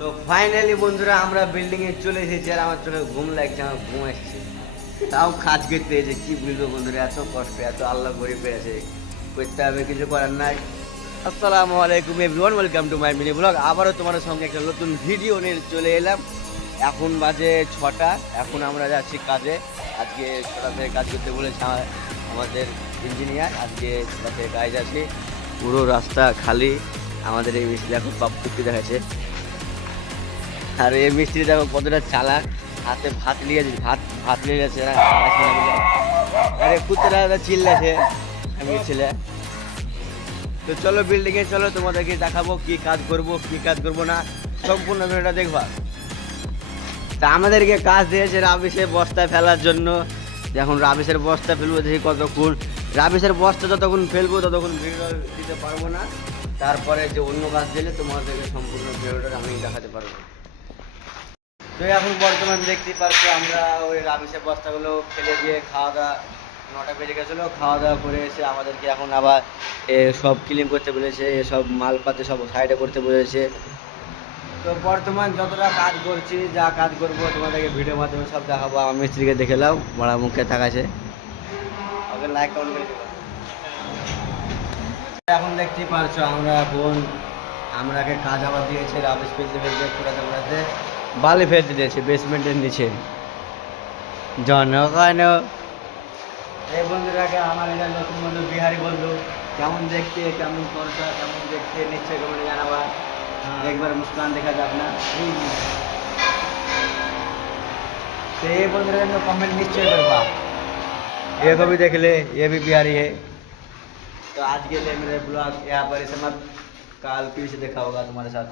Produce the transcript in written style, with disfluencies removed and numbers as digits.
তো ফাইনালি বন্ধুরা আমরা বিল্ডিং এ চলে এসেছি আর আমার চোখে ঘুম লাগছে, আমার ঘুম আসছে, তাও কাজ করতে এসে কি বলবো বন্ধুরা, এত কষ্ট, এত আল্লাহ গরিব পেয়েছে, করতে হবে, কিছু করার নাই। আসসালামু আলাইকুম everyone, welcome to my mini blog. আবারও তোমাদের সঙ্গে একটা নতুন ভিডিও নিয়ে চলে এলাম। এখন বাজে 6টা, এখন আমরা যাচ্ছি কাজে। আজকে 6টা থেকে কাজ করতে বলেছে আমাদের ইঞ্জিনিয়ার। আজকে 6টা থেকে কাজ আছে, পুরো রাস্তা খালি। আমাদের এই মিস্ত্রি দেখো বাপ টুকি দেখাচ্ছে, আর এই মিস্ত্রি দেখো কতটা চালাক, হাতে ভাত নিয়ে ভাত নিয়ে যাচ্ছে। আরে কুত্তারা চিল্লাছে আমি ছেলে। তো চলো বিল্ডিং এ চলো, তোমাদেরকে দেখাবো কি কাজ করব কি কাজ করব না, সম্পূর্ণ ভিডিওটা দেখবা। তা আমাদেরকে কাজ দিয়েছে রাবিশের বস্তা ফেলার জন্য। এখন রাবিশের বস্তা ফেলবো, দেখি কতক্ষণ রাবিশের বস্তা যতক্ষণ ফেলবো ততক্ষণ ভিডিও দিতে পারবো না। তারপরে যে অন্য কাজ দিলে তোমাদেরকে সম্পূর্ণ ভিডিওটা আমি দেখাতে পারবো। তো এখন বর্তমান দেখতে পাচ্ছি আমরা ওই রাবিশের বস্তাগুলো ফেলে দিয়ে খাওয়া দাওয়া, 9টা বেজে গেছিলো, খাওয়া দাওয়া করে এসে আমাদেরকে এখন আবার সব ক্লিন করতে বলেছে, এসব মালপাতি সব সাইডে করতে বলেছে। তো বর্তমান যতটা কাজ করছি, যা কাজ করবো তোমাদেরকে ভিডিওর মাধ্যমে সব দেখাবো। আমার মিস্ত্রিকে দেখে নাও, বড়া মুখে থাকাছে, ওকে লাইক কমেন্ট করে দেবো। এখন দেখতেই পারছো আমরাকে কাজ আবার দিয়েছে, রাবিশ ফেলতে ফেলতে পুরাতে বালি ফেলতে দিয়েছে বেসমেন্টের নিচে। জনগণ এই বন্ধুরাকে আমার এটা নতুন বন্ধু, বিহারি বন্ধু, কেমন দেখতে, কেমন খরচা, কেমন দেখতে, নিশ্চয় কেমন জানাবা। একবার মুস্কান দেখা যাক না, तो ये बोल रहे हैं कमेंट निश्चय करवा, ये को भी देख ले, ये भी बिहारी है। तो आज के लिए मेरे ब्लॉग यहाँ पर समाप्त, कल फिर से देखा होगा तुम्हारे साथ।